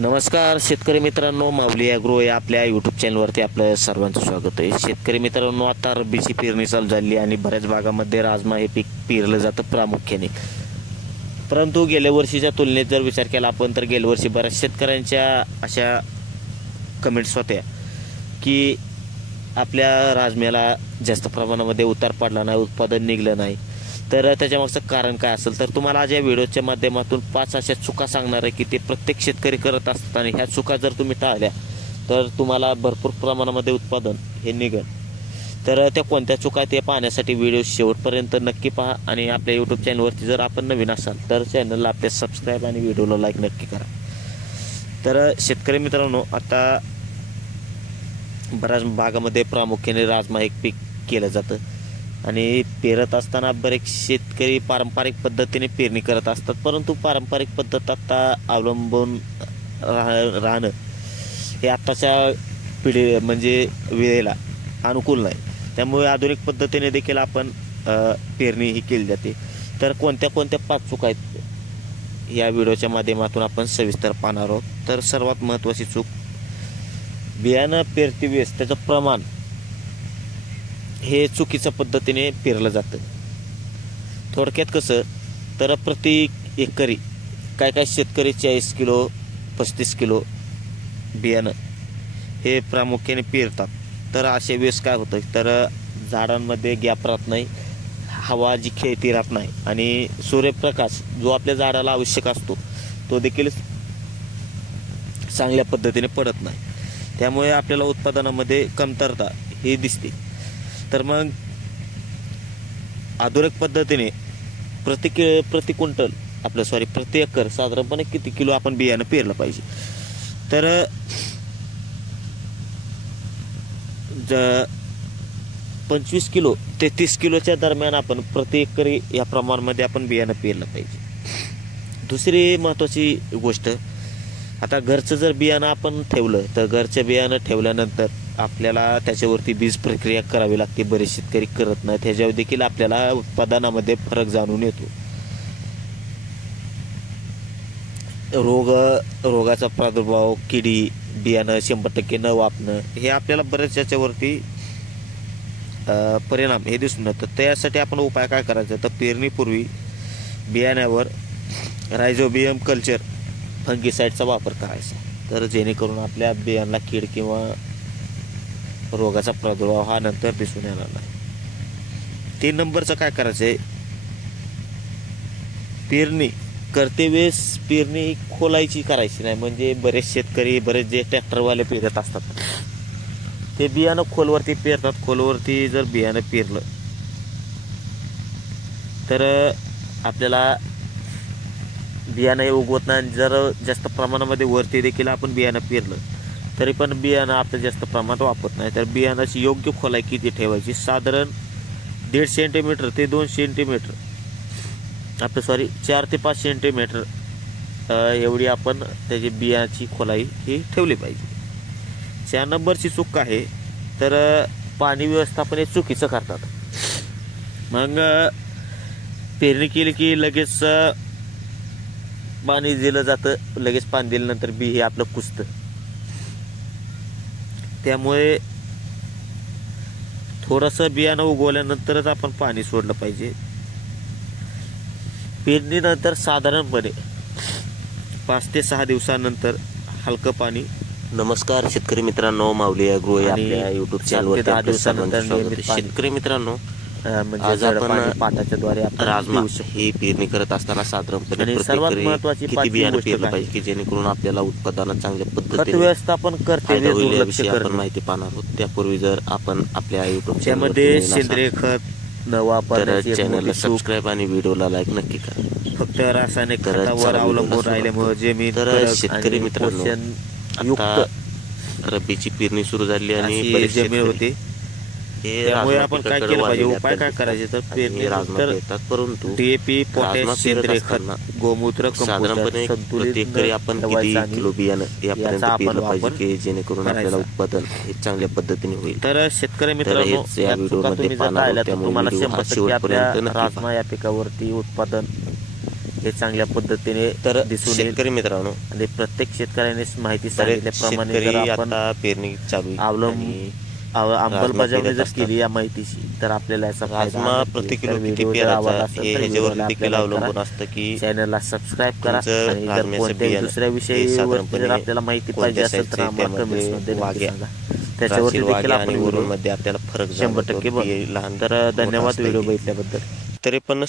नमस्कार शेतकरी मित्रांनो, माऊली ॲग्रो या आपल्या यूट्यूब चॅनलवरती आपलं सर्वांचं स्वागत आहे. शेतकरी मित्रांनो, आता रब्बीची पेरणी चालू झाली आणि बऱ्याच भागामध्ये राजमा हे पीक पेरलं जातं प्रामुख्याने. परंतु गेल्या वर्षीच्या तुलनेत जर विचार केला आपण तर गेल्या वर्षी बऱ्याच शेतकऱ्यांच्या अशा कमेंट्स होत्या की आपल्या राजम्याला जास्त प्रमाणामध्ये उतार पडला नाही, उत्पादन निघलं नाही. तर त्याच्यामागचं कारण काय असेल तर तुम्हाला आज या व्हिडिओच्या माध्यमातून 5 अशा चुका सांगणार आहे की ते प्रत्येक शेतकरी करत असतात आणि ह्या चुका जर तुम्ही टाळल्या तर तुम्हाला भरपूर प्रमाणामध्ये उत्पादन हे निघेल. तर त्या कोणत्या चुका ते पाहण्यासाठी व्हिडिओ शेवटपर्यंत नक्की पहा आणि आपल्या यूट्यूब चॅनलवरती जर आपण नवीन असाल तर चॅनलला आपले सबस्क्राईब आणि व्हिडिओला लाईक नक्की करा. तर शेतकरी मित्रांनो, आता बऱ्याच भागामध्ये प्रामुख्याने राजमा एक पीक केलं जातं आणि पेरत असताना बरेच शेतकरी पारंपरिक पद्धतीने पेरणी करत असतात. परंतु पारंपरिक पद्धत आता अवलंबून राहणं हे आत्ताच्या पिढी म्हणजे वेळेला अनुकूल नाही. त्यामुळे आधुनिक पद्धतीने देखील आपण पेरणी ही केली जाते. तर कोणत्या 5 चुका आहेत या व्हिडिओच्या माध्यमातून आपण सविस्तर पाहणार आहोत. तर सर्वात महत्त्वाची चूक, बियाणं पेरती वेळेस त्याचं प्रमाण हे चुकीच्या पद्धतीने पेरलं जातं. थोडक्यात कसं तर प्रति एकरी काय शेतकरी 40 किलो 35 किलो बियाणं हे प्रामुख्याने पेरतात. तर अशा वेळेस काय होतं तर झाडांमध्ये गॅप राहत नाही, हवा जी खेळती राहत नाही आणि सूर्यप्रकाश जो आपल्या झाडाला आवश्यक असतो तो देखील चांगल्या पद्धतीने पडत नाही. त्यामुळे आपल्याला उत्पादनामध्ये कमतरता ही दिसते. तर मग आधुनिक पद्धतीने प्रति क्विंटल प्रति एकर साधारणपणे किती किलो आपण बियाणं पेरलं पाहिजे. तर 25 किलो ते 30 किलोच्या दरम्यान आपण प्रति एकरी या प्रमाणामध्ये आपण बियाणं पेरलं पाहिजे. दुसरी महत्त्वाची गोष्ट, आता घरचं जर बियाणं आपण ठेवलं तर घरचं बियाणं ठेवल्यानंतर आपल्याला त्याच्यावरती बीज प्रक्रिया करावी लागते. बरेच शेतकरी करत नाही. त्याच्यावर देखील आपल्याला उत्पादनामध्ये फरक जाणून येतो. रोगाचा प्रादुर्भाव, किडी, बियाणं 100% न वापरणं हे आपल्याला बरेच याच्यावरती परिणाम हे दिसून येतात. त्यासाठी आपण उपाय काय करायचा तर पेरणीपूर्वी बियाण्यावर रायझोबियम कल्चर फंगीसाईडचा वापर करायचा. तर जेणेकरून आपल्या बियाणाला कीड किंवा रोगाचा प्रादुर्भाव हा नंतर दिसून येणार नाही. 3 नंबरचं काय करायचं आहे, पेरणी करते वेळेस पेरणी खोलायची करायची नाही. म्हणजे बरेच शेतकरी जे ट्रॅक्टरवाले पेरत असतात ते बियाणं खोलवरती पेरतात. खोलवरती जर बियाणं पेरलं तर आपल्याला बियाणं हे उगवत नाही. जर जास्त प्रमाणामध्ये वरती देखील आपण बियाणं पेरलं तरी पण बियाणं आपलं जास्त प्रमाणात वापरत नाही. तर बियाणाची योग्य खोलाई किती ठेवायची, साधारण 1.5 सेंटीमीटर ते 2 सेंटीमीटर 4 ते 5 सेंटीमीटर एवढी आपण त्याची बियाची खोलाई ही ठेवली पाहिजे. 4 नंबरची चूक आहे तर पाणी व्यवस्थापन हे चुकीचं करतात. मग पेरणी केली की लगेच पाणी दिलं जातं. लगेच पाणी दिल्यानंतर बी हे आपलं कुजतं. त्यामुळे थोडंसं बियाणं उगवल्यानंतरच आपण पाणी सोडलं पाहिजे. पेरणीनंतर साधारणपणे 5 ते 6 दिवसानंतर हलकं पाणी. नमस्कार शेतकरी मित्रांनो, माऊली ॲग्रो या आपल्या यूट्यूब चॅनलवर 10 दिवसानंतर शेतकरी मित्रांनो, आज आपण पाटाच्याद्वारे राजमा ही पेरणी करत असताना साधारणपणे सर्वात महत्त्वाची किती बियाणं पेरलं पाहिजे की जेणेकरून आपल्याला उत्पादनात चांगल्या पद्धतीने व्यवस्थापन करता येईल याविषयी आपण माहिती पाहणार आहोत. त्यापूर्वी जर आपण आपल्या यूट्यूब चॅनलमध्ये सेंद्रिय खत न वापरता चॅनलला सबस्क्राईब आणि व्हिडिओला लाईक नक्की करा. फक्त रासायनिक खतावर अवलंबून राहिल्यामुळे जमीन शेतकरी मित्रांनो, आता रब्बीची पेरणी सुरू झाली आणि बरेच जमीन होते. त्यामुळे आपण काय केलं पाहिजे, उपाय काय करायचे तर पेरणी येतात. परंतु DAP, पोटॅश, सेंद्रिय खत, गोमूत्र, साधारणपणे प्रति एकरी आपण किती किलो बियाणं यापर्यंत पेरलं पाहिजे की जेणेकरून आपल्याला उत्पादन हे चांगल्या पद्धतीने होईल. तर शेतकरी मित्रांनो, या व्हिडिओमध्ये पाहणार आहोत. त्यामुळे व्हिडिओ शेवटपर्यंत राजमा या पिकावरती उत्पादन हे चांगल्या पद्धतीने तर दिसून येईल. शेतकरी मित्रांनो, आणि प्रत्येक शेतकऱ्याने माहिती बरेच सांगितल्याप्रमाणे जर शेतकरी आपण आता पेरणी चालू आहे आणि अंमलबजावणी पेरत जर असतात. केली या माहितीची तर आपल्याला याचा फायदा राजमा नक्की प्रति होईल. किलो तर किती व्हिडिओ जर पेरायचा आवडला असेल हे तर ह्याच्यावर व्हिडिओला देखील आपल्याला अवलंबून करा, असतं की चॅनलला सबस्क्राईब करा. तुमचं आणि जर राजम्याचं कोणत्याही बियाणं दुसऱ्या हे विषयी जर साधारणपणे आपल्याला माहिती कोणत्या पाहिजे असेल तर साईजचं आहे, आम्हाला त्यामध्ये कमेंट्समध्ये नक्की वाघ्या, सांगा. त्याच्यावरती राशील देखील वाघ्या आपण आणि व्हिडिओ वरूनमध्ये आपल्याला फरक 100% जाणवतो. बघ. बी लहान तर मोठं धन्यवाद असतं व्हिडिओ ते. बघितल्याबद्दल. तरी पण